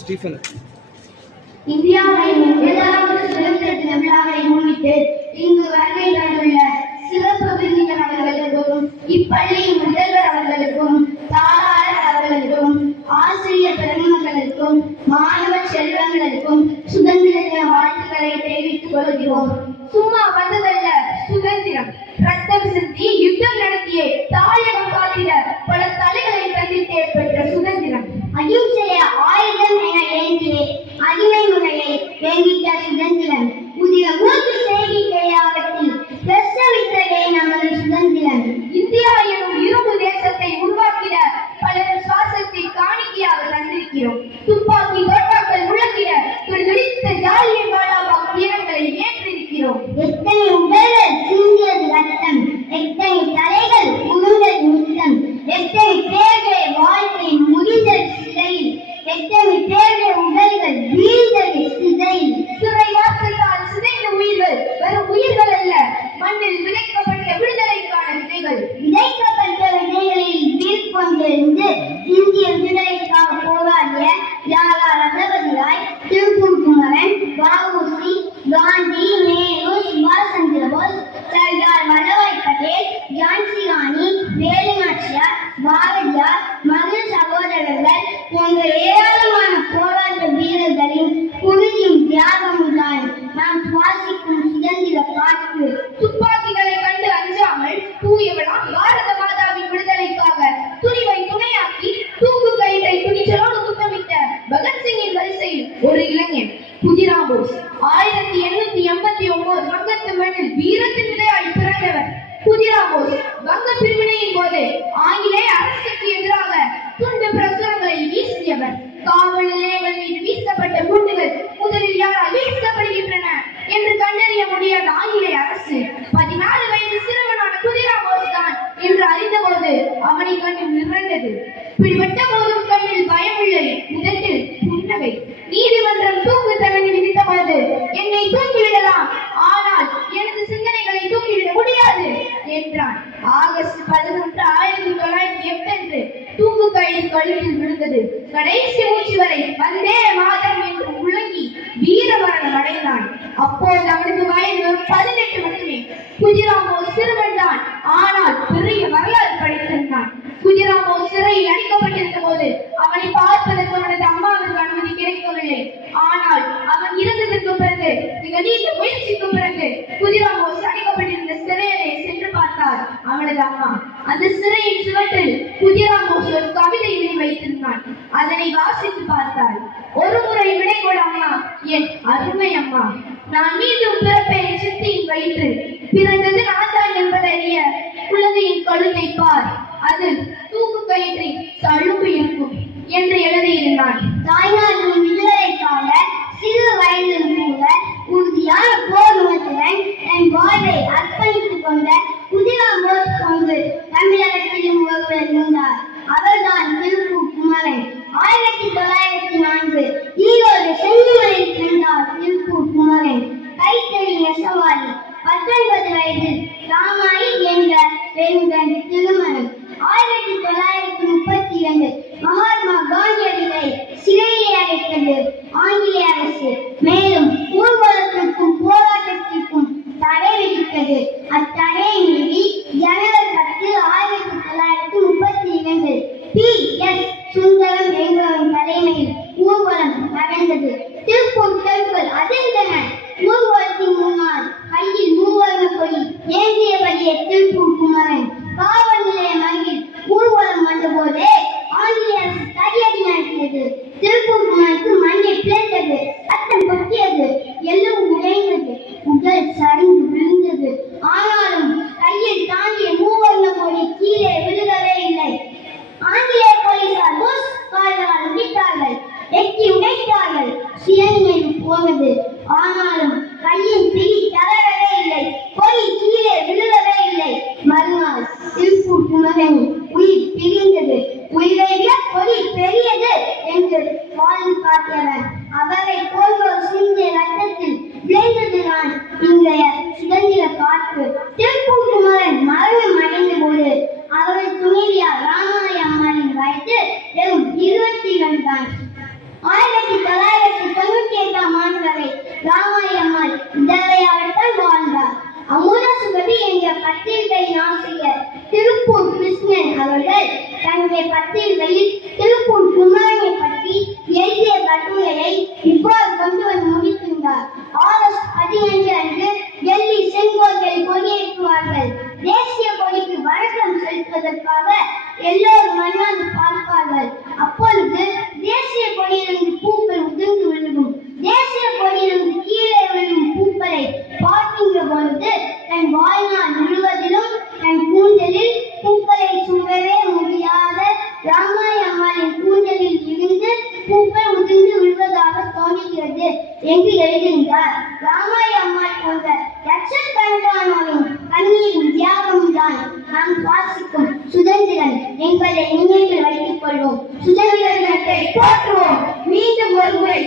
Stephen இந்தியாவின் 7வது சுதந்திர தின விழாவை முன்னிட்டு இங்கு வருகை தந்துள்ள சிறப்பு விருந்தினர் அவர்களுக்கும் இப்பள்ளியின் முதல்வர் அவர்களுக்கும் தாளாளர் அவர்களுக்கும் ஆசிரியர் பெருமக்களுக்கும் மாணவ செல்வங்களுக்கும் சுதந்திர தின வாழ்த்துக்களை தெரிவித்துக் கொள்கிறோம். சும்மா வந்ததல்ல சுதந்திரம். ரத்தம் சிந்தி யுத்தம் நடத்திய தாயகம் காத்திட பல தலைகளை சந்தித்தே பெற்ற சுதந்திரம். அகிம்சைய ஆயுதம் என ஏந்தியே அடிமை முறையை வேண்டிட்ட சுதந்திரம். புதிய மூன்று செய்தியாகத்தில் பிரசவித்ததே நமது சுதந்திரம். இந்தியா எனும் இரும்பு தேசத்தை உருவாக்கிட பலர் சுவாசத்தை காணிக்கையாக தந்திருக்கிறோம். துப்பாக்கி தோட்டாக்கள் முழங்கிட துடித்த ஜாலியன் வாலாபாக் வீரங்களை ஏற்றிருக்கிறோம். எத்தனை உடல்கள் சிந்தியது ரத்தம், எத்தனை தலைகள் உருண்டது முத்தம், எத்தனை பேர்களை வாழ்க்கை முடிந்தது சிறையில், எத்தனை பேர்கள் உடல்கள் வீழ்ந்தது சிதையில். சிறை வாசத்தால் சிதைந்த உயிர்கள் வெறும் உயிர்கள் அல்ல, மண்ணில் விதைக்கப்பட்ட விடுதலைக்கான விதைகள். விதைக்கப்பட்ட விதைகளில் வீழ்கொண்டிருந்து இந்திய விடுதலைக்காக போராடிய லாலா லஜபதி ராய், திருப்பூர் குமரன், வ.உ.சி., காந்தி, நேரு, சுபாஷ் சந்திர போஸ், சர்தார் வல்லபாய் பட்டேல், ஜான்சி ராணி, வேலு நாச்சியார், பாரதியார், மது சகோதரர்கள் போன்ற ஏராளமான போராட்ட வீரர்களின் உறுதியும் தியாகமும் தான் நாம் சுவாசிக்கும் சுதந்திர காற்று. துப்பாக்கிகளை கண்டு அஞ்சாமல் தூயவளாம் பாரத மாதாவின் விடுதலைக்காக துணிவை துணையாக்கி தூக்கு கயிறை துணிச்சலோடு முத்தமிட்ட பகத்சிங்கின் வரிசையில் ஒரு இளைஞன் குதிராம் போஸ். 1889 வங்கத்து மண்ணில் வீரத்தின் விதையாய் பிறந்தவர் குதிராம் போஸ். வங்க பிரிவினையின் போது ஆங்கிலேய அரசுக்கு எதிராக துண்டு பிரசுரங்களை வீசியவர். காவல் நிலையங்கள் மீது வீசப்பட்ட குண்டுகள் முதலில் யாரால் வீசப்படுகின்றன என்று கண்டறிய முடியாத ஆங்கிலேய அரசு 14 வயது சிறுவனான குதிராம் போஸ் தான் என்று அறிந்தபோது அவனை கண்டு மிரண்டது. பிடிபட்ட போதும் கண்ணில் பயமில்லை, முதலில் புன்னகை. நீதிமன்றம் தூக்கு தண்டனை விதித்த போது என்னை தூக்கிவிடலாம், ஆனால் எனது சிந்தனைகளை தூக்கிவிட முடியாது என்றான். ஆகஸ்ட் 11, 1908 அன்று தூக்கு கயிறு கழுத்தில் விழுந்தது. கடைசி மூச்சு வரை வந்தே மாதம் என்று முழங்கி வீர மரணம் அடைந்தான். அப்போது அவனுக்கு வயது 18 மட்டுமே. குதிராம் போஸ் சிறுவன் தான், ஆனால் பெரிய வரலாறு படைத்திருந்தான். குதிராம் போஸ் சிறையில் அடைக்கப்பட்டிருந்த போது அவனை பார்ப்பதற்கு அவனது அம்மாவிற்கு அனுமதி கிடைக்கவில்லை. ஆனால் அவன் இறந்ததற்கு பிறகு மிக நீண்ட முயற்சிக்கு பிறகு குதிராம் போஸ் அடைக்கப்பட்டிருந்த சிறையிலே சென்று பார்த்தார் அவனது அம்மா. அந்த சிறையின் சுவற்றில் குதிராம் போஸ் ஒரு கவிதை எழுதி வைத்திருந்தான். அதனை வாசித்து பார்த்தாள். ஒரு முறை விடை கொடு அம்மா, என் அருமை அம்மா. நான் மீண்டும் பிறப்பேன் சித்தியின் வயிற்றில். பிறந்தது நான்தான் என்பதறிய குழந்தையின் கழுத்தை பார், அதில் தூக்கு கயிற்றின் தழும்பு இருக்கும் என்று எழுதியிருந்தான். தாய்நாட்டின் விடுதலைக்காக சிறு வயதில் கூட உறுதியான போர் முகத்துடன் என் வாழ்வை அர்ப்பணித்துக் கொண்ட குதிராம் போஸ் போன்று தமிழகத்திலும் ஒருவர் இருந்தார். அவர்தான் திருப்பூர் குமரன். 1904 ஈரோடு செஞ்சிமலையில் பிறந்தார் திருப்பூர் குமரன். கைத்தறி நெசவாளி. 19 வயதில் ராமாயி என்ற பெண்ணுடன் திருமணம். 1932 மகாத்மா காந்தியடிகளை சிறையிலே அடைத்தது ஆங்கிலேய அரசு. மேலும் ஊர்வலத்திற்கும் போராட்டத்திற்கும் தடை விதித்தது. அத்தடையை மீறி ஜனவரி 10, 1932 பி.எஸ். சுந்தரம் என்பவரின் தலைமையில் ஊர்வலம் நடந்தது. திருப்பூர் தெருக்கள் அதிர்ந்தன. ஊர்வலத்தின் முன்னால் கையில் மூவர்ண கொடி ஏந்தியபடியே திருப்பூர் குமரன். காவல் நிலையம் அருகில் ஊர்வலம் வந்தபோதே ஆங்கிலேய அரசு தடியடி நடத்தியது. திருப்பூர் குமரனுக்கு மண்ணை பிளந்தது, ரத்தம் கொட்டியது, எலும்பு உடைந்தது, உடல் சரிந்து விழுந்தது. ஆனாலும் கையில் தாங்கிய மூவர்ண கொடி கீழே விழுகவே இல்லை. ஆங்கிலேய போலீசார் போஸ் கால்களால் உடைத்தார்கள், எட்டி உடைத்தார்கள், சிறையில் போனது. ஆனாலும் கையின் பிடி தளரவே இல்லை, கொடி கீழே விழுகவே இல்லை. மறுநாள் திருப்பூர் குமரன் உயிர் பிரிந்தது. உயிரை விட கொடி பெரியது என்று வாழ்ந்து காட்டியவர். அவரை போன்றோர் சிந்திய ரத்தத்தில் விளைந்ததுதான் இன்றைய சுதந்திர காற்று. திருப்பூர் குமரன் மரணம் அடைந்த போது அவரது துணைவியார் ராமாய அம்மாளின் வயது என்ற பத்திரிகையில் திருப்பூர் குமரனை பற்றி எழுதிய கட்டுரையை இவ்வாறு கொண்டு வந்து முடித்துள்ளார். ஆகஸ்ட் 15 அன்று டெல்லி செங்கோட்டையில் கொடியேற்றுவார்கள். தேசிய கொடிக்கு வணக்கம் செலுத்துவதற்காக எல்லோரும் அண்ணாந்து பார்ப்பார்கள். அப்பொழுது தேசிய கொடியிலிருந்து பூக்கள் உதிர்ந்து விழுகும். தேசிய கொடியிலிருந்து கீழே விழுகும் பூக்களை பார்க்கின்ற பொழுது தன் வாழ்நாள் முழுவதிலும் தன் கூந்தலில் பூக்களை சூழவே முடியாத ராமாய் அம்மாளின் கூந்தலில் இருந்து பூக்கள் உதிர்ந்து விழுவதாக தோன்றுகிறது என்று எழுதுகிறார். ராமாய் அம்மாள் போன்ற லட்சக்கணக்கானோரின் கண்ணீரின் தியாகம் தான் நாம் சுவாசிக்கும் சுதந்திரம் என்பதை நினைவில் வைத்துக் கொள்வோம். சுதந்திர தினத்தை போற்றுவோம். மீண்டும் ஒருமுறை